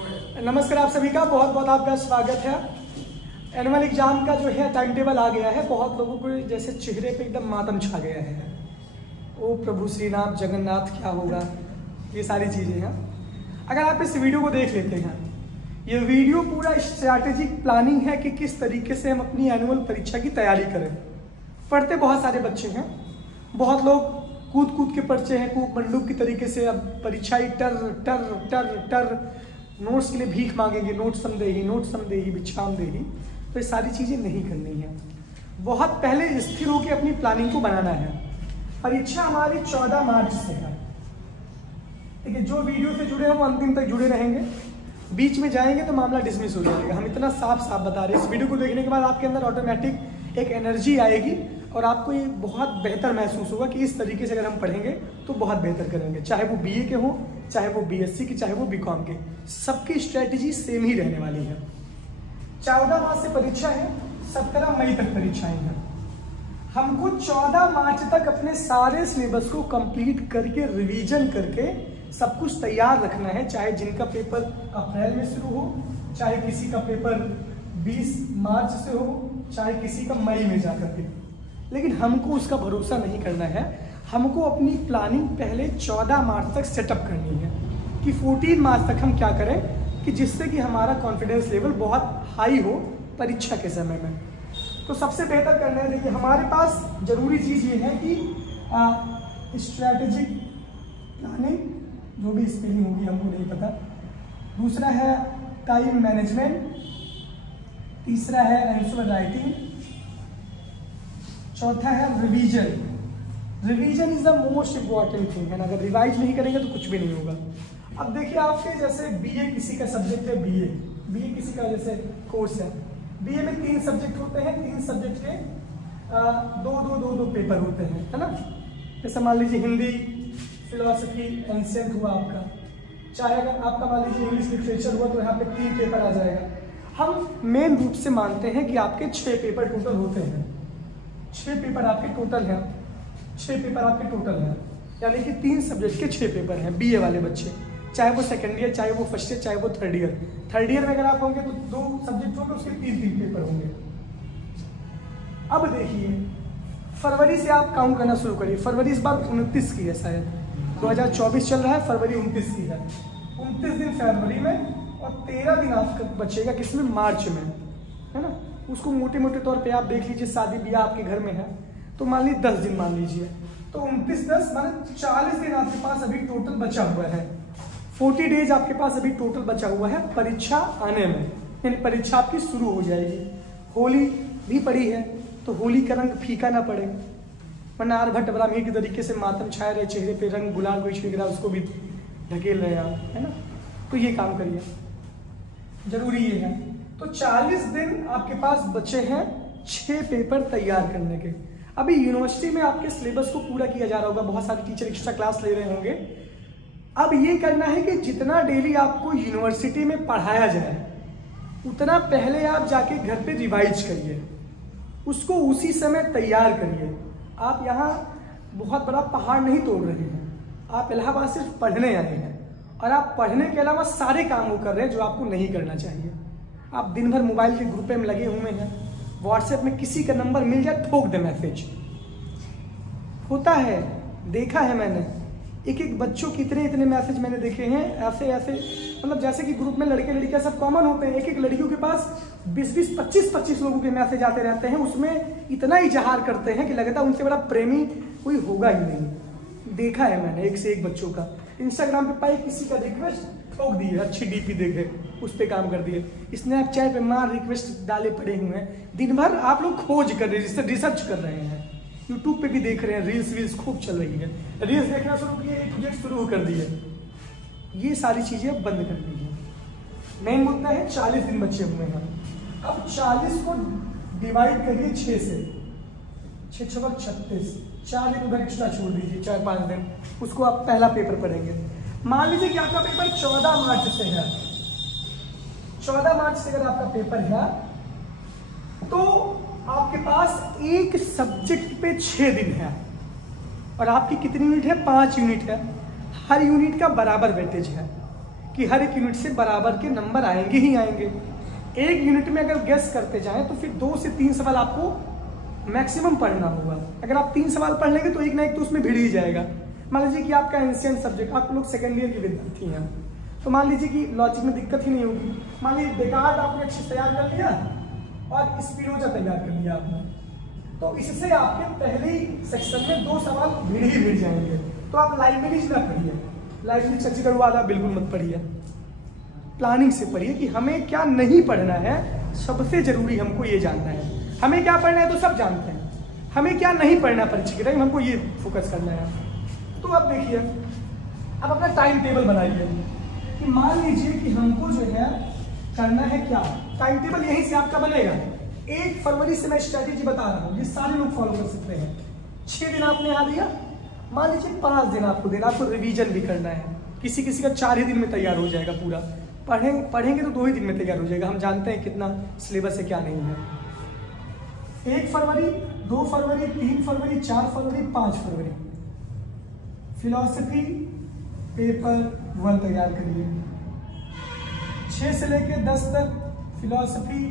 नमस्कार आप सभी का बहुत बहुत आपका स्वागत है। एनुअल एग्जाम का जो है टाइम टेबल आ गया है। बहुत लोगों को जैसे चेहरे पे एकदम मातम छा गया है। ओ प्रभु श्रीनाथ जगन्नाथ क्या होगा, ये सारी चीज़ें हैं। अगर आप इस वीडियो को देख लेते हैं, ये वीडियो पूरा स्ट्रैटेजिक प्लानिंग है कि किस तरीके से हम अपनी एनुअल परीक्षा की तैयारी करें। पढ़ते बहुत सारे बच्चे हैं, बहुत लोग कूद कूद के पर्चे हैं, कूद मंडूक की तरीके से अब परीक्षाई टर टर टर टर नोट्स के लिए भीख मांगेंगे, नोट समदेही बिछाम देही। तो ये सारी चीज़ें नहीं करनी है। बहुत पहले स्थिर होकर अपनी प्लानिंग को बनाना है। परीक्षा हमारी 14 मार्च से है। ठीक है, जो वीडियो से जुड़े हैं वो अंतिम तक जुड़े रहेंगे। बीच में जाएंगे तो मामला डिसमिस हो जाएगा। हम इतना साफ साफ बता रहे हैं। इस वीडियो को देखने के बाद आपके अंदर ऑटोमेटिक एक एनर्जी आएगी और आपको ये बहुत बेहतर महसूस होगा कि इस तरीके से अगर हम पढ़ेंगे तो बहुत बेहतर करेंगे। चाहे वो बीए के हो, चाहे वो बीएससी की, चाहे वो बीकॉम के, सबकी स्ट्रेटजी सेम ही रहने वाली है। 14 मार्च से परीक्षा है, 17 मई तक परीक्षाएं हैं। हमको 14 मार्च तक अपने सारे सिलेबस को कंप्लीट करके रिवीजन करके सब कुछ तैयार रखना है। चाहे जिनका पेपर अप्रैल में शुरू हो, चाहे किसी का पेपर 20 मार्च से हो, चाहे किसी का मई में जाकर के। लेकिन हमको उसका भरोसा नहीं करना है। हमको अपनी प्लानिंग पहले 14 मार्च तक सेटअप करनी है कि 14 मार्च तक हम क्या करें कि जिससे कि हमारा कॉन्फिडेंस लेवल बहुत हाई हो परीक्षा के समय में। तो सबसे बेहतर करना है, देखिए हमारे पास जरूरी चीज़ ये है कि स्ट्रैटेजिक प्लानिंग, जो भी स्पेलिंग होगी हमको नहीं पता। दूसरा है टाइम मैनेजमेंट, तीसरा है आंसर राइटिंग, चौथा है revision. Revision is the most important thing है ना। अगर रिवाइज नहीं करेंगे तो कुछ भी नहीं होगा। अब देखिए आपके जैसे बीए किसी का सब्जेक्ट है, बीए किसी का जैसे कोर्स है। बीए में 3 सब्जेक्ट होते हैं, 3 सब्जेक्ट के दो पेपर होते हैं, है ना। जैसे मान लीजिए हिंदी, फिलोसफी, एंशिएंट हुआ आपका। चाहे अगर आपका मान लीजिए इंग्लिश लिटरेचर हुआ तो यहाँ पे 3 पेपर आ जाएगा। हम मेन रूप से मानते हैं कि आपके 6 पेपर टोटल होते हैं। 6 पेपर आपके टोटल हैं, 6 पेपर आपके टोटल हैं, यानी कि 3 सब्जेक्ट के 6 पेपर हैं बीए वाले बच्चे। चाहे वो सेकेंड ईयर, चाहे वो फर्स्ट ईयर, चाहे वो थर्ड ईयर। थर्ड ईयर में अगर आप होंगे तो 2 सब्जेक्ट होंगे, उसके 3 पेपर होंगे। अब देखिए फरवरी से आप काउंट करना शुरू करिए। फरवरी इस बार 29 की है, शायद 2024 चल रहा है, फरवरी 29 की है। 29 दिन फरवरी में और 13 दिन आपका बचेगा किसमें, मार्च में, है ना। उसको मोटे मोटे तौर पे आप देख लीजिए, शादी ब्याह आपके घर में है तो मान लीजिए 10 दिन मान लीजिए, तो 29-10 माने 40 दिन आपके पास अभी टोटल बचा हुआ है। 40 डेज आपके पास अभी टोटल बचा हुआ है परीक्षा आने में, यानी परीक्षा आपकी शुरू हो जाएगी। होली भी पड़ी है तो होली का रंग फीका ना पड़े, वरना आर्यभट्ट ब्राह्मणी के तरीके से मातम छाया रहे चेहरे पे, रंग गुलाल कोई छिड़क रहा उसको भी ढकेल रहे आप, है ना। तो ये काम करिए, जरूरी ये है। तो 40 दिन आपके पास बचे हैं 6 पेपर तैयार करने के। अभी यूनिवर्सिटी में आपके सिलेबस को पूरा किया जा रहा होगा, बहुत सारे टीचर एक्स्ट्रा क्लास ले रहे होंगे। अब ये करना है कि जितना डेली आपको यूनिवर्सिटी में पढ़ाया जाए उतना पहले आप जाके घर पे रिवाइज करिए, उसको उसी समय तैयार करिए। आप यहाँ बहुत बड़ा पहाड़ नहीं तोड़ रहे हैं, आप इलाहाबाद सिर्फ पढ़ने आए हैं और आप पढ़ने के अलावा सारे काम वो कर रहे हैं जो आपको नहीं करना चाहिए। आप दिन भर मोबाइल के ग्रुप में लगे हुए हैं, व्हाट्सएप में किसी का नंबर मिल जाए ठोक दे मैसेज। होता है, देखा है मैंने, एक बच्चों के इतने मैसेज मैंने देखे हैं ऐसे, मतलब जैसे कि ग्रुप में लड़के लड़कियां सब कॉमन होते हैं। एक लड़कियों के पास 20-20, 25-25 लोगों के मैसेज आते रहते हैं। उसमें इतना इजहार करते हैं कि लगता है उनसे बड़ा प्रेमी कोई होगा ही नहीं। देखा है मैंने एक से एक बच्चों का। इंस्टाग्राम पे पाई किसी का रिक्वेस्ट ठोक दी है, अच्छी डीपी देखे उस पर काम कर दिए। स्नैपचैट पे मार रिक्वेस्ट डाले पड़े हुए हैं। दिन भर आप लोग खोज कर रहे हैं, रिसर्च कर रहे हैं, यूट्यूब पे भी देख रहे हैं, रील्स खूब चल रही है, रील्स देखना शुरू किए, एक प्रोजेक्ट शुरू कर दिए। ये सारी चीजें बंद करनी है। मेन मुद्दा है 40 दिन बचे हुए हैं। अब 40 को डिवाइड करिए 6 से, 6 36, 4 दिन उधर एक्स्ट्रा छोड़ दीजिए, 4-5 दिन, उसको आप पहला पेपर पढ़ेंगे। मान लीजिए कि आपका पेपर 14 मार्च से है। 14 मार्च से अगर आपका पेपर है तो आपके पास एक सब्जेक्ट पे 6 दिन है और आपकी कितनी यूनिट है, 5 यूनिट है। हर यूनिट का बराबर वेटेज है। कि हर एक यूनिट से बराबर के नंबर आएंगे ही आएंगे। एक यूनिट में अगर गेस करते जाएं तो फिर 2 से 3 सवाल आपको मैक्सिमम पढ़ना होगा। अगर आप 3 सवाल पढ़ लेंगे तो एक ना एक तो उसमें भिड़ ही जाएगा। मान लीजिए कि आपका एंशिएंट सब्जेक्ट, आप लोग सेकेंड ईयर की विद्यार्थी हैं, तो मान लीजिए कि लॉजिक में दिक्कत ही नहीं होगी। मान लीजिए डेकार्ट आपने अच्छे से तैयार कर लिया और स्पिनोजा तैयार कर लिया आपने, तो इससे आपके पहले ही सेक्शन में 2 सवाल भिड़ ही भिड़ जाएंगे। तो आप लाइब्रेरीज ना पढ़िए, लाइब्रेरी चर्चिकर वाला बिल्कुल मत पढ़िए, प्लानिंग से पढ़िए कि हमें क्या नहीं पढ़ना है। सबसे जरूरी हमको ये जानना है, हमें क्या पढ़ना है तो सब जानते हैं, हमें क्या नहीं पढ़ना परीक्षा के टाइम, हमको ये फोकस करना है। तो अब देखिए, अब अपना टाइम टेबल बनाइए कि मान लीजिए कि हमको जो है करना है क्या। टाइम टेबल यहीं से आपका बनेगा। 1 फरवरी से मैं स्ट्रैटेजी बता रहा हूँ, ये सारे लोग फॉलो कर सकते हैं। 6 दिन आपने यहाँ दिया, मान लीजिए 5 दिन आपको देना, आपको रिवीजन भी करना है। किसी किसी का 4 ही दिन में तैयार हो जाएगा पूरा, पढ़ेंगे तो 2 ही दिन में तैयार हो जाएगा। हम जानते हैं कितना सिलेबस है क्या नहीं है। 1 फरवरी, 2 फरवरी, 3 फरवरी, 4 फरवरी, 5 फरवरी फिलॉसफी पेपर 1 तैयार करिए। 6 से लेकर 10 तक फिलॉसफी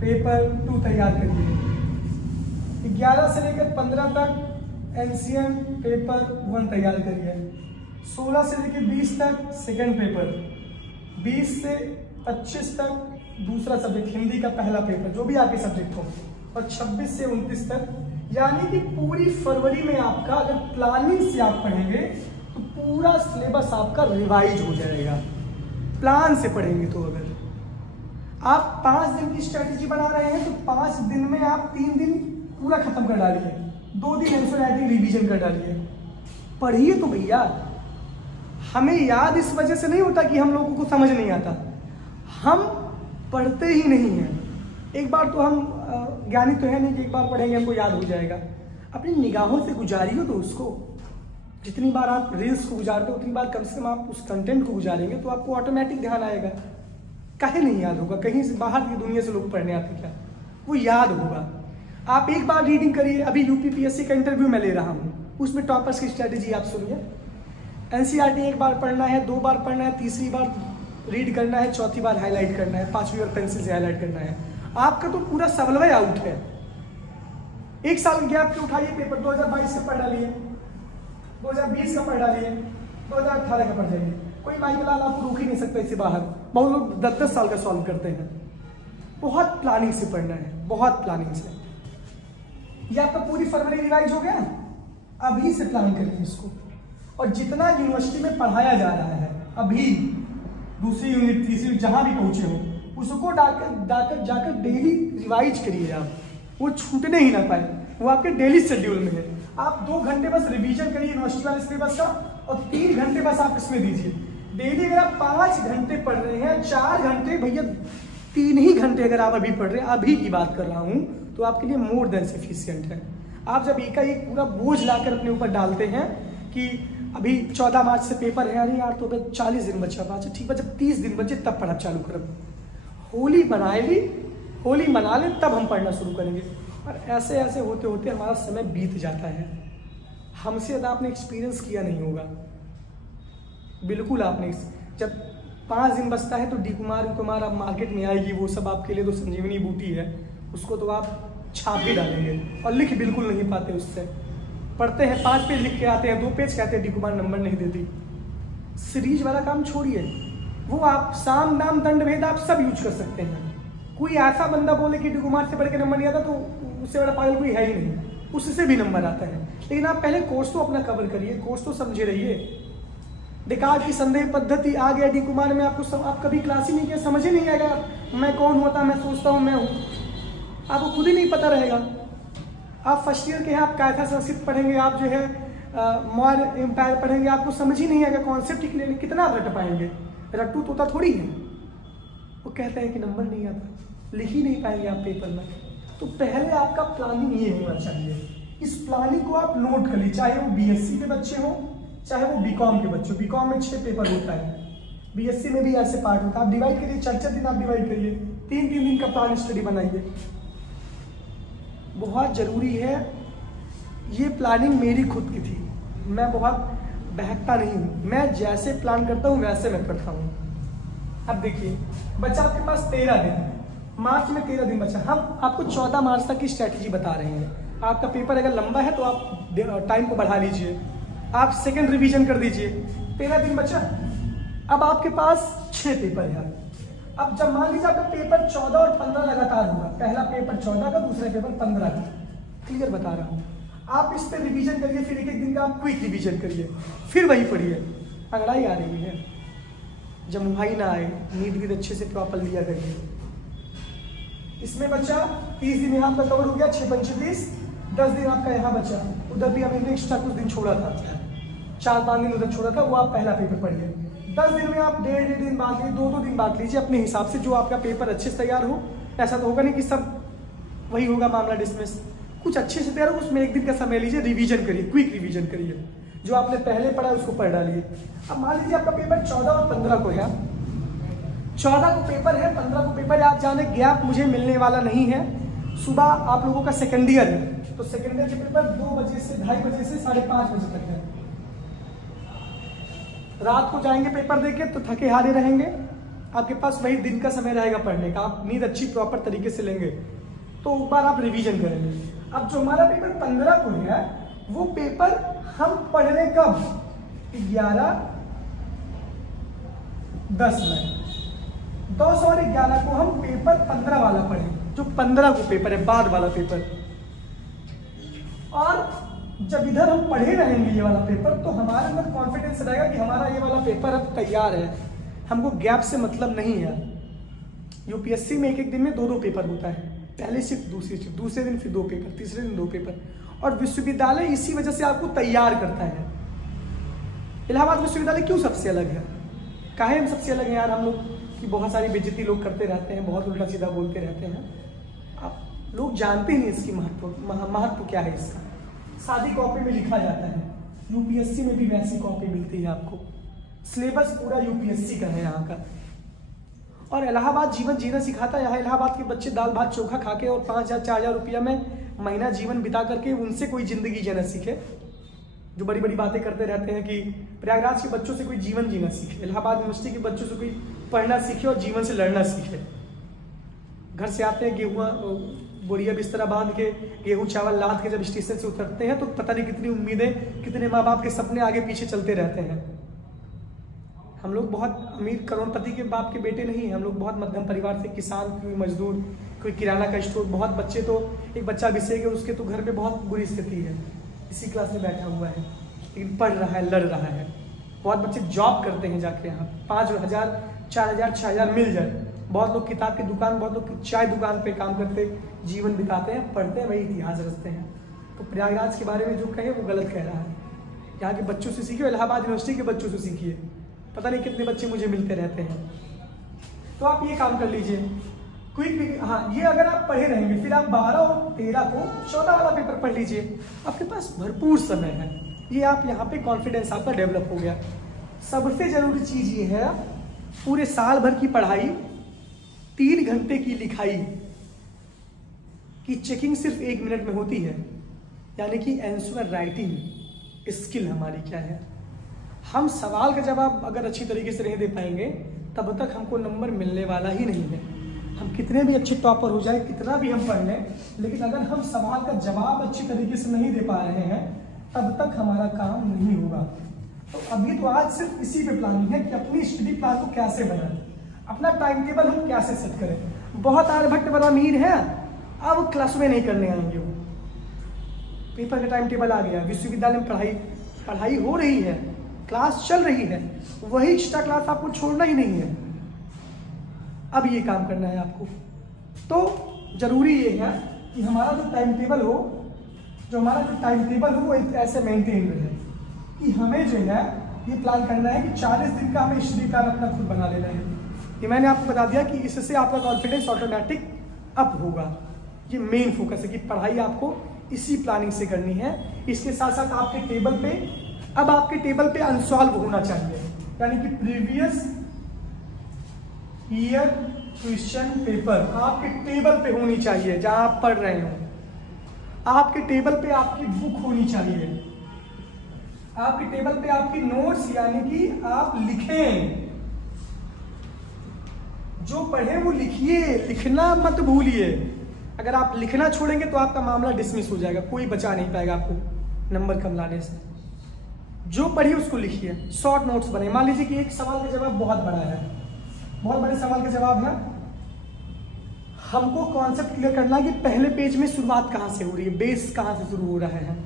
पेपर 2 तैयार करिए। 11 से लेकर 15 तक एनसीएम पेपर 1 तैयार करिए। 16 से लेकर 20 तक सेकंड पेपर, 20 से 25 तक दूसरा सब्जेक्ट हिंदी का पहला पेपर, जो भी आपके सब्जेक्ट हो, और 26 से 29 तक, यानी कि पूरी फरवरी में आपका अगर प्लानिंग से आप पढ़ेंगे तो पूरा सिलेबस आपका रिवाइज हो जाएगा। प्लान से पढ़ेंगे तो अगर आप 5 दिन की स्ट्रेटेजी बना रहे हैं तो 5 दिन में आप 3 दिन पूरा खत्म कर डालिए, 2 दिन एंसर रिवीजन कर डालिए। पढ़िए तो भैया, हमें याद इस वजह से नहीं होता कि हम लोगों को समझ नहीं आता, हम पढ़ते ही नहीं हैं। एक बार तो हम ज्ञानी तो है नहीं कि एक बार पढ़ेंगे हमको याद हो जाएगा। अपनी निगाहों से गुजारिए तो उसको, जितनी बार आप रील्स को गुजारते हो उतनी बार कम से कम आप उस कंटेंट को गुजारेंगे तो आपको ऑटोमेटिक ध्यान आएगा। काहे नहीं याद होगा? कहीं से बाहर की दुनिया से लोग पढ़ने आते क्या, वो याद होगा। आप एक बार रीडिंग करिए। अभी यूपीपीएससी का इंटरव्यू मैं ले रहा हूँ, उसमें टॉपर्स की स्ट्रैटेजी आप सुनिए। एनसीईआरटी 1 बार पढ़ना है, 2 बार पढ़ना है, 3री बार रीड करना है, 4थी बार हाईलाइट करना है, 5वीं बार पेंसिल से हाईलाइट करना है। आपका तो पूरा समन्वय आउट है। 1 साल गैप के उठाइए पेपर, 2022 का पढ़ डालिए, 2020 का पढ़ डालिए, 2018 का पढ़ जाइए। कोई माई लाल आपको रोक ही नहीं सकता इससे बाहर। बहुत लोग 10-10 साल का सॉल्व करते हैं। बहुत प्लानिंग से पढ़ना है, बहुत प्लानिंग से। ये आपका पूरी फरवरी रिवाइज हो गया, अभी से प्लान करिए इसको। और जितना यूनिवर्सिटी में पढ़ाया जा रहा है अभी, दूसरी यूनिट, तीसरी यूनिट, जहां भी पहुंचे हो, उसको जाकर डेली रिवाइज करिए आप, वो छूटने ही ना पाए, वो आपके डेली शेड्यूल में है। आप 2 घंटे बस रिवीजन करिए यूनिवर्सिटी वाले सिलेबस का, और 3 घंटे बस आप इसमें दीजिए डेली। अगर आप 5 घंटे पढ़ रहे हैं, 4 घंटे भैया, 3 ही घंटे अगर आप अभी पढ़ रहे हैं, अभी की बात कर रहा हूं, तो आपके लिए मोर देन सफिशिएंट है। आप जब एकाएक पूरा बोझ लाकर अपने ऊपर डालते हैं कि अभी 14 मार्च से पेपर है, अरे यार तो अगर 40 दिन बचा, अच्छा ठीक है, जब 30 दिन बचे तब पढ़ा चालू करब। होली बनाए ली, होली मना ले, तब हम पढ़ना शुरू करेंगे। और ऐसे ऐसे होते होते हमारा समय बीत जाता है। हमसे ज़्यादा आपने एक्सपीरियंस किया नहीं होगा, बिल्कुल आपने। जब 5 दिन बचता है तो डी कुमार अब मार्केट में आएगी, वो सब आपके लिए तो संजीवनी बूटी है, उसको तो आप छाप ही डालेंगे। और लिख बिल्कुल नहीं पाते उससे, पढ़ते हैं 5 पेज लिख के आते हैं, 2 पेज कहते हैं डी कुमार नंबर नहीं देती। सीरीज वाला काम छोड़िए, वो आप साम दाम दंड भेद आप सब यूज कर सकते हैं। कोई ऐसा बंदा बोले कि डी कुमार से पढ़ के नंबर नहीं आता, तो उससे बड़ा पागल कोई है ही नहीं, उससे भी नंबर आता है। लेकिन आप पहले कोर्स तो अपना कवर करिए, कोर्स तो समझे रहिए। डेकार्ट की संदेह पद्धति आ गया डी कुमार में, आपको आप कभी क्लास ही नहीं किया, समझ ही नहीं आएगा मैं कौन होता, मैं सोचता हूँ मैं हूँ, आपको खुद ही नहीं पता रहेगा। आप फर्स्ट ईयर के हैं, आप कायथा संस्कृत पढ़ेंगे, आप जो है मौर्य एम्पायर पढ़ेंगे, आपको समझ ही नहीं आएगा कॉन्सेप्ट ही क्लियर, कितना आप रट पाएंगे? रट्टू तोता थोड़ी है। वो कहते हैं कि नंबर नहीं आता, लिख ही नहीं पाएंगे आप पेपर में। तो पहले आपका प्लानिंग ये होना चाहिए। इस प्लानिंग को आप नोट कर लीजिए, चाहे वो बीएससी के बच्चे हो, चाहे वो बीकॉम के बच्चे हो। बीकॉम में 6 पेपर होता है, बीएससी में भी ऐसे पार्ट होता है। आप डिवाइड करिए, 4-4 दिन आप डिवाइड करिए, 3-3 दिन का प्लान स्टडी बनाइए। बहुत जरूरी है। ये प्लानिंग मेरी खुद की थी, मैं बहुत बहकता नहीं हूँ, मैं जैसे प्लान करता हूँ वैसे मैं पढ़ता हूँ। अब देखिए बच्चा आपके पास 13 दिन है, मार्च में 13 दिन बचा, हम आपको 14 मार्च तक की स्ट्रैटेजी बता रहे हैं। आपका पेपर अगर लंबा है तो आप टाइम को बढ़ा लीजिए, आप सेकंड रिवीजन कर दीजिए। 13 दिन बचा, अब आपके पास 6 पेपर है। अब जब मान लीजिए आपका पेपर 14 और 15 लगातार होगा, पहला पेपर 14 का, दूसरा पेपर 15 का, क्लियर बता रहा हूँ। आप इस पे रिवीजन करिए, फिर एक एक दिन का आप क्विक रिवीजन करिए, फिर वही पढ़िए। अंगड़ाई आ रही है, जमुहाई ना आए, नींद भी अच्छे से प्रॉपर लिया करिए। इसमें बच्चा 30 दिन यहाँ आपका कवर हो गया, 6 पंचे 30, 10 दिन आपका यहाँ बचा। उधर भी हमने एक्स्ट्रा कुछ दिन छोड़ा था, 4-5 दिन उधर छोड़ा था, वो आप पहला पेपर पढ़िए। 10 दिन में आप 1.5 दिन बांट लीजिए, 2-2 दिन बांट लीजिए अपने हिसाब से, जो आपका पेपर अच्छे से तैयार हो। ऐसा तो होगा नहीं कि सब वही होगा मामला डिसमिस, कुछ अच्छे से तैयार हो, उसमें एक दिन का समय लीजिए, रिवीजन करिए, क्विक रिवीजन करिए, जो आपने पहले पढ़ा उसको पढ़ डालिए। अब मान लीजिए आपका पेपर 14 और 15 को है, 14 को पेपर है, 15 को पेपर है। आप जाने गैप मुझे मिलने वाला नहीं है। सुबह आप लोगों का सेकेंड ईयर है, तो सेकेंड ईयर के पेपर 2 बजे से 2:30 बजे से 5:30 बजे तक है। रात को जाएंगे पेपर देके तो थके हारे रहेंगे, आपके पास वही दिन का समय रहेगा पढ़ने का, आप नींद अच्छी प्रॉपर तरीके से लेंगे तो एक बार आप रिवीजन करेंगे। अब जो हमारा पेपर 15 को है, वो पेपर हम पढ़ रहे कब, 11:10 में। 10 और 11 को हम पेपर 15 वाला पढ़ें, जो 15 को पेपर है, बाद वाला पेपर। और जब इधर हम पढ़े रहेंगे ये वाला पेपर, तो हमारे अंदर कॉन्फिडेंस रहेगा कि हमारा ये वाला पेपर अब तैयार है, हमको गैप से मतलब नहीं है। यूपीएससी में एक एक दिन में 2-2 पेपर होता है, पहले शिफ्ट, दूसरी शिफ्ट, दूसरे दिन फिर 2 पेपर, तीसरे दिन 2 पेपर। और विश्वविद्यालय इसी वजह से आपको तैयार करता है। इलाहाबाद विश्वविद्यालय क्यों सबसे अलग है, काहे हम सबसे अलग हैं यार, हम लोग की बहुत सारी बेइज्जती लोग करते रहते हैं, बहुत उल्टा सीधा बोलते रहते हैं, आप लोग जानते नहीं इसकी महत्व क्या है इसका। सादी कॉपी में लिखा जाता है, यूपीएससी में भी वैसी कॉपी मिलती है आपको, सिलेबस पूरा यूपीएससी का है यहाँ का। और इलाहाबाद जीवन जीना सिखाता है। यहाँ इलाहाबाद के बच्चे दाल भात चोखा खा के और 5,000-4,000 रुपया में महीना जीवन बिता करके उनसे कोई जिंदगी जीना सीखे, जो बड़ी बड़ी बातें करते रहते हैं कि प्रयागराज के बच्चों से कोई जीवन जीना सीखे, इलाहाबाद यूनिवर्सिटी के बच्चों से कोई पढ़ना सीखे और जीवन से लड़ना सीखे। घर से आते हैं, गेहूँ बोरिया बिस्तरा बांध के, गेहूँ चावल लाद के जब स्टेशन से उतरते हैं, तो पता नहीं कितनी उम्मीदें, कितने माँ बाप के सपने आगे पीछे चलते रहते हैं। हम लोग बहुत अमीर करोड़पति के बाप के बेटे नहीं हैं, हम लोग बहुत मध्यम परिवार से, किसान, कोई मजदूर, कोई किराना का स्टोर। बहुत बच्चे तो, एक बच्चा अभिषेक है, उसके तो घर में बहुत बुरी स्थिति है, इसी क्लास में बैठा हुआ है, लेकिन पढ़ रहा है, लड़ रहा है। बहुत बच्चे जॉब करते हैं जाके, यहाँ 5,000, 4,000, 6,000 मिल जाए। बहुत लोग किताब की दुकान, बहुत लोग चाय दुकान पे काम करते जीवन बिताते हैं, पढ़ते हैं, वही इतिहास रचते हैं। तो प्रयागराज के बारे में जो कहे वो गलत कह रहा है। यहाँ के बच्चों से सीखिए, इलाहाबाद यूनिवर्सिटी के बच्चों से सीखिए, पता नहीं कितने बच्चे मुझे मिलते रहते हैं। तो आप ये काम कर लीजिए क्विक। हाँ, ये अगर आप पढ़े रहेंगे, फिर आप 12 और 13 को 14 वाला पेपर पढ़ लीजिए, आपके पास भरपूर समय है। ये आप यहाँ पे कॉन्फिडेंस आपका डेवलप हो गया। सबसे जरूरी चीज ये है, पूरे साल भर की पढ़ाई, 3 घंटे की लिखाई की चेकिंग सिर्फ 1 मिनट में होती है। यानी कि आंसर राइटिंग स्किल हमारी क्या है। हम सवाल का जवाब अगर अच्छी तरीके से नहीं दे पाएंगे, तब तक हमको नंबर मिलने वाला ही नहीं है। हम कितने भी अच्छे टॉपर हो जाए, कितना भी हम पढ़ लें, लेकिन अगर हम सवाल का जवाब अच्छी तरीके से नहीं दे पा रहे हैं, तब तक हमारा काम नहीं होगा। तो अभी तो आज सिर्फ इसी पे प्लानिंग है कि अपनी स्टडी प्लान को कैसे बनाएं, अपना टाइम टेबल हम कैसे सेट करें। बहुत आर्यभट्ट बड़ा अमीर है, अब क्लास में नहीं करने आएंगे वो, पेपर का टाइम टेबल आ गया, विश्वविद्यालय में पढ़ाई हो रही है, क्लास चल रही है, वही एक्स्ट्रा क्लास आपको छोड़ना ही नहीं है। अब ये काम करना है आपको। तो जरूरी ये है कि हमारा जो टाइम टेबल हो, वो ऐसे मेंटेन रहे कि हमें जो है ये प्लान करना है कि 40 दिन का हमें स्टडी प्लान अपना खुद बना लेना है। ये मैंने आपको बता दिया कि इससे आपका कॉन्फिडेंस ऑटोमेटिक अप होगा। ये मेन फोकस है कि पढ़ाई आपको इसी प्लानिंग से करनी है। इसके साथ साथ आपके टेबल पे, अब आपके टेबल पे अनसॉल्व होना चाहिए, यानी कि प्रीवियस ईयर क्वेश्चन पेपर आपके टेबल पे होनी चाहिए। जहां आप पढ़ रहे हो, आपके टेबल पे आपकी बुक होनी चाहिए। आपकी टेबल पे आपकी नोट्स, यानी कि आप लिखें, जो पढ़े वो लिखिए, लिखना मत भूलिए। अगर आप लिखना छोड़ेंगे तो आपका मामला डिसमिस हो जाएगा, कोई बचा नहीं पाएगा आपको नंबर कम लाने से। जो पढ़िए उसको लिखिए, शॉर्ट नोट्स बने। मान लीजिए कि एक सवाल का जवाब बहुत बड़ा है, बहुत बड़े सवाल का जवाब है, हमको कॉन्सेप्ट क्लियर करना है कि पहले पेज में शुरुआत कहाँ से हो रही है, बेस कहाँ से शुरू हो रहा है,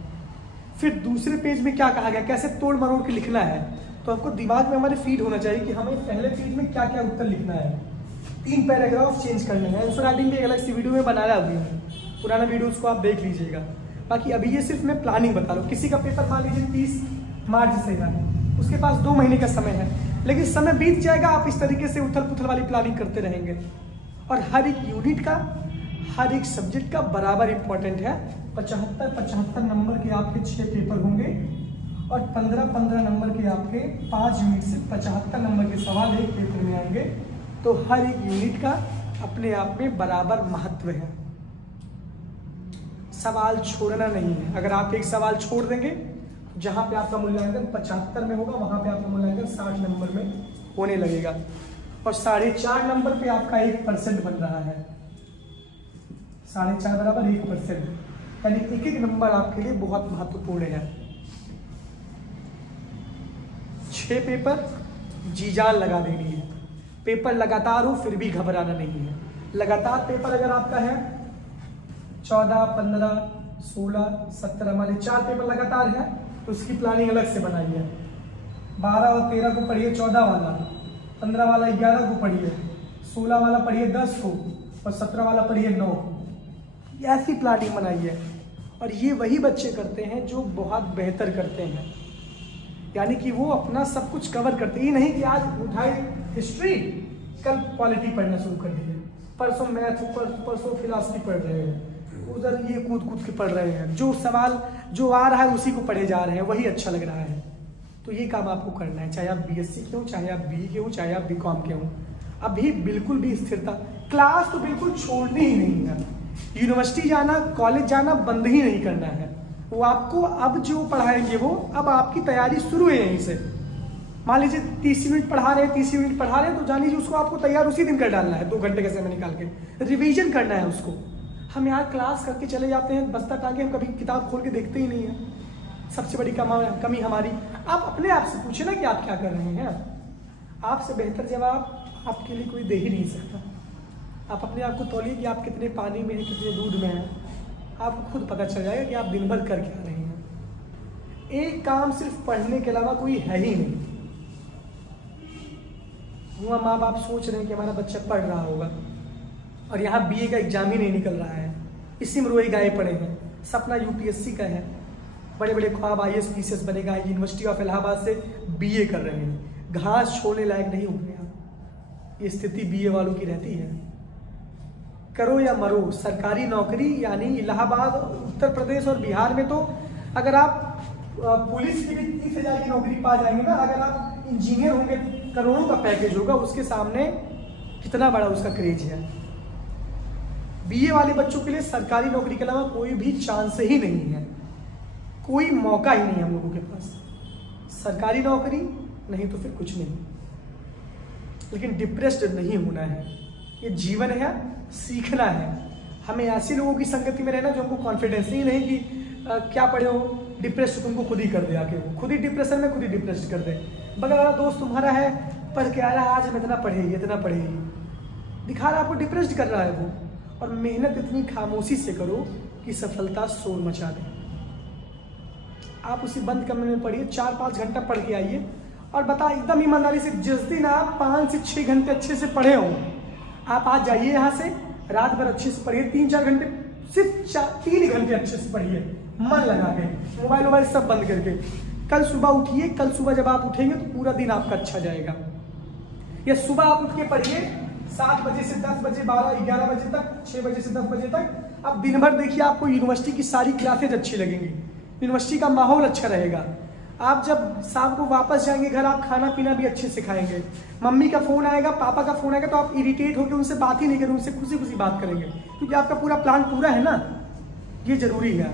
फिर दूसरे पेज में क्या कहा गया, कैसे तोड़ मरोड़ के लिखना है। तो आपको दिमाग में हमारे फीड होना चाहिए कि हमें पहले पेज में क्या क्या उत्तर लिखना है। 3 पैराग्राफ चेंज करने हैं। आंसर राइटिंग भी एक अलग सी वीडियो में बनाया हुआ है, पुराना वीडियो उसको आप देख लीजिएगा। बाकी अभी ये सिर्फ मैं प्लानिंग बता रहा हूँ। किसी का पेपर मान लीजिए 30 मार्च से है, उसके पास 2 महीने का समय है, लेकिन समय बीत जाएगा, आप इस तरीके से उथल पुथल वाली प्लानिंग करते रहेंगे। और हर एक यूनिट का, हर एक सब्जेक्ट का बराबर इंपॉर्टेंट है। 75 नंबर के आपके 6 पेपर होंगे और 15 नंबर के आपके 5 यूनिट से 75 नंबर के सवाल एक पेपर में आएंगे। तो हर एक यूनिट का अपने आप में बराबर महत्व है। सवाल छोड़ना नहीं है। अगर आप एक सवाल छोड़ देंगे, जहां पे आपका मूल्यांकन 75 में होगा, वहां पे आपका मूल्यांकन 60 नंबर में होने लगेगा। और 4.5 नंबर पे आपका 1% बन रहा है। 4.5 बराबर 1%, यानी एक नंबर आपके लिए बहुत महत्वपूर्ण है। 6 पेपर जी जान लगा देनी है। पेपर लगातार हो फिर भी घबराना नहीं है। लगातार पेपर अगर आपका है 14, 15, 16, 17, मान 4 पेपर लगातार है तो उसकी प्लानिंग अलग से बनाइए। 12 और 13 को पढ़िए 14 वाला, 15 वाला 11 को पढ़िए, 16 वाला पढ़िए 10 को और 17 वाला पढ़िए 9 को। ऐसी प्लानिंग बनाइए। और ये वही बच्चे करते हैं जो बहुत बेहतर करते हैं, यानी कि वो अपना सब कुछ कवर करते हैं। ये नहीं कि आज उठाए हिस्ट्री, कल पॉलिटी पढ़ना शुरू कर दिए, परसों मैथ, परसों फिलॉसफी पढ़ रहे हैं, उधर ये कूद कूद के पढ़ रहे हैं। जो सवाल जो आ रहा है उसी को पढ़े जा रहे हैं, वही अच्छा लग रहा है। तो ये काम आपको करना है, चाहे आप बीएससी के हो, चाहे आप बीई के हो, चाहे आप बीकॉम के हो। अभी बिल्कुल भी स्थिरता, क्लास तो बिल्कुल छोड़नी ही नहीं है। यूनिवर्सिटी जाना, कॉलेज जाना बंद ही नहीं करना है। वो आपको अब जो पढ़ाएंगे वो अब आपकी तैयारी शुरू है यहीं से। मान लीजिए 30 यूनिट पढ़ा रहे हैं, 30 यूनिट पढ़ा रहे हैं, तो जान लीजिए उसको आपको तैयार उसी दिन कर डालना है। 2 घंटे का समय निकाल के रिवीजन करना है उसको। हम यहाँ क्लास करके चले जाते हैं, बस्ता टांगे, हम कभी किताब खोल के देखते ही नहीं है। सबसे बड़ी कमी हमारी। आप अपने आप से पूछे ना कि आप क्या कर रहे हैं। आपसे बेहतर जवाब आपके लिए कोई दे ही नहीं सकता। आप अपने आप को तौलिए कि आप कितने पानी में हैं, कितने दूध में हैं। आपको खुद पता चल जाएगा कि आप दिन भर कर क्या रहे हैं। एक काम सिर्फ पढ़ने के अलावा कोई है ही नहीं। हुआ माँ बाप सोच रहे हैं कि हमारा बच्चा पढ़ रहा होगा और यहाँ बीए का एग्जाम ही नहीं निकल रहा है, इसी में रोए गाए पड़े हैं। सपना यूपीएससी का है, बड़े बड़े ख्वाब आईएएस पीसीएस बनेगा, यूनिवर्सिटी ऑफ इलाहाबाद से बीए कर रहे हैं, घास छोड़ने लायक नहीं हो गया। ये स्थिति बीए वालों की रहती है। करो या मरो, सरकारी नौकरी, यानी इलाहाबाद, उत्तर प्रदेश और बिहार में तो अगर आप पुलिस की भी 30,000 की नौकरी पा जाएंगे ना, अगर आप इंजीनियर होंगे करोड़ों का पैकेज होगा, उसके सामने कितना बड़ा उसका क्रेज है। बीए वाले बच्चों के लिए सरकारी नौकरी के अलावा कोई भी चांस ही नहीं है, कोई मौका ही नहीं है हम लोगों के पास। सरकारी नौकरी नहीं तो फिर कुछ नहीं। लेकिन डिप्रेस्ड नहीं होना है, ये जीवन है, सीखना है। हमें ऐसे लोगों की संगति में रहना जो हमको कॉन्फिडेंस नहीं कि क्या पढ़े हो, डिप्रेस तुमको खुद ही कर दे, आके वो खुद ही डिप्रेशन में खुद ही डिप्रेस कर दे। बगल वाला दोस्त तुम्हारा है पढ़ के आ रहा है, आज हम इतना पढ़ेगी इतना पढ़ेगी, दिखा रहा है आपको, डिप्रेस्ड कर रहा है वो। और मेहनत इतनी खामोशी से करो कि सफलता शोर मचा दे। आप उसी बंद कमरे में पढ़िए, 4-5 घंटा पढ़ के आइए और बता एकदम ईमानदारी से, जिस दिन आप 5 से 6 घंटे अच्छे से पढ़े हो, आप आज जाइए यहाँ से, रात भर अच्छे से पढ़िए, 3-4 घंटे, सिर्फ 3 घंटे अच्छे से पढ़िए, मन लगा के, मोबाइल सब बंद करके। कल सुबह उठिए, कल सुबह जब आप उठेंगे तो पूरा दिन आपका अच्छा जाएगा। या सुबह आप उठ के पढ़िए 7 बजे से 10 बजे, 12-11 बजे तक, 6 बजे से 10 बजे तक। अब दिन भर देखिए, आपको यूनिवर्सिटी की सारी क्लासेज अच्छी लगेंगी, यूनिवर्सिटी का माहौल अच्छा रहेगा। आप जब शाम को वापस जाएंगे घर, आप खाना पीना भी अच्छे से खाएंगे। मम्मी का फोन आएगा, पापा का फोन आएगा तो आप इरिटेट होकर उनसे बात ही नहीं करेंगे, उनसे खुशी खुशी बात करेंगे, क्योंकि आपका पूरा प्लान पूरा है ना। ये जरूरी है।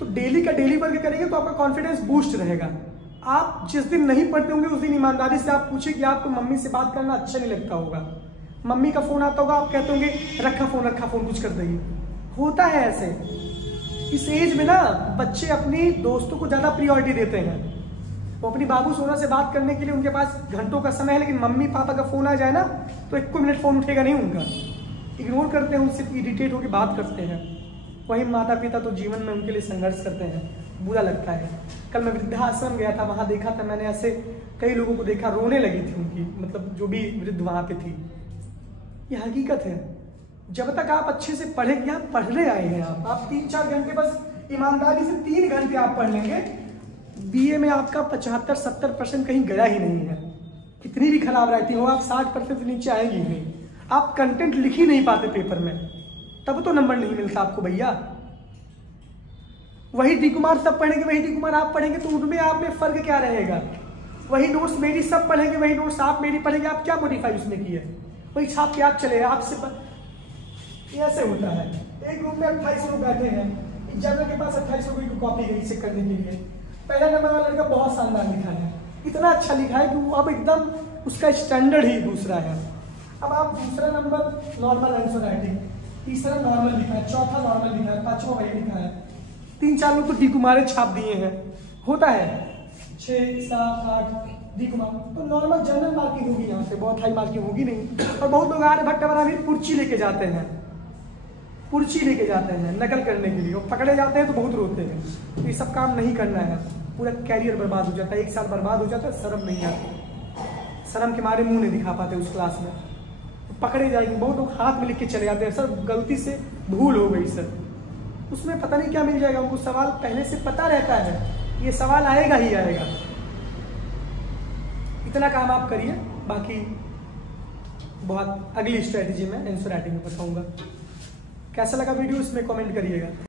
तो डेली का डेली वर्क करेंगे तो आपका कॉन्फिडेंस बूस्ट रहेगा। आप जिस दिन नहीं पढ़ते होंगे उस दिन ईमानदारी से आप पूछे कि आपको मम्मी से बात करना अच्छा नहीं लगता होगा, मम्मी का फोन आता होगा, आप कहते होंगे रखा फोन कुछ कर देगी। होता है ऐसे। इस एज में ना बच्चे अपनी दोस्तों को ज्यादा प्रायोरिटी देते हैं। वो अपनी बाबू सोना से बात करने के लिए उनके पास घंटों का समय है, लेकिन मम्मी पापा का फोन आ जाए ना तो 1 मिनट फोन उठेगा नहीं उनका, इग्नोर करते हैं, उनसे इरिटेट होकर बात करते हैं। वही माता पिता तो जीवन में उनके लिए संघर्ष करते हैं, बुरा लगता है। कल मैं वृद्धाश्रम गया था, वहां देखा था मैंने ऐसे कई लोगों को देखा, रोने लगी थी उनकी, मतलब जो भी वृद्ध वहां पे थी। ये हकीकत है। जब तक आप अच्छे से पढ़ेंगे, आप पढ़ने आए हैं, आप 3-4 घंटे बस ईमानदारी से 3 घंटे आप पढ़ लेंगे, बीए में आपका 75-70% कहीं गया ही नहीं है। कितनी भी खराब रहती हो आप 60% से नीचे आएंगे ही नहीं। आप कंटेंट लिख ही नहीं पाते पेपर में, तब तो नंबर नहीं मिलता आपको भैया। वही डी कुमार सब पढ़ेंगे, वही डी कुमार आप पढ़ेंगे, तो उनमें आप में फर्क क्या रहेगा? वही नोट्स मेरी सब पढ़ेंगे, वही नोट्स आप मेरी पढ़ेंगे, आप क्या मॉडिफाई उसमें किए? वही छाप के आप चले आपसे ऐसे होता है। एक रूम में 28 लोग बैठे हैं, एक जनरल के पास 28 लोगों की कॉपी गई चेक करने के लिए। पहला नंबर वाला लड़का बहुत शानदार लिखा है, इतना अच्छा लिखा है कि वो अब एकदम उसका स्टैंडर्ड ही दूसरा है। अब आप दूसरा नंबर नॉर्मल आंसर राइटिंग, तीसरा नॉर्मल लिखा है, चौथा नॉर्मल लिखा है, पांचवा वही लिखा है, 3-4 लोग तो डी कुमार छाप दिए हैं। होता है 6, 7, 8 डी कुमार, तो नॉर्मल जनरल मार्किंग होगी, यहाँ पे बहुत हाई मार्किंग होगी नहीं। और बहुत लोग आर्यभट्ट वाला भी पर्ची लेके जाते हैं, पर्ची लेके जाते हैं नकल करने के लिए, और पकड़े जाते हैं तो बहुत रोते हैं। तो ये सब काम नहीं करना है, पूरा कैरियर बर्बाद हो जाता है, 1 साल बर्बाद हो जाता है, शर्म नहीं आती, शर्म के मारे मुंह नहीं दिखा पाते उस क्लास में, तो पकड़े जाएंगे। बहुत लोग हाथ में लिख के चले जाते हैं, सर गलती से भूल हो गई सर, उसमें पता नहीं क्या मिल जाएगा उनको, सवाल पहले से पता रहता है ये सवाल आएगा ही आएगा। इतना काम आप करिए, बाकी बहुत अगली स्ट्रेटजी में आंसर राइटिंग में बताऊंगा। कैसा लगा वीडियो इसमें कमेंट करिएगा।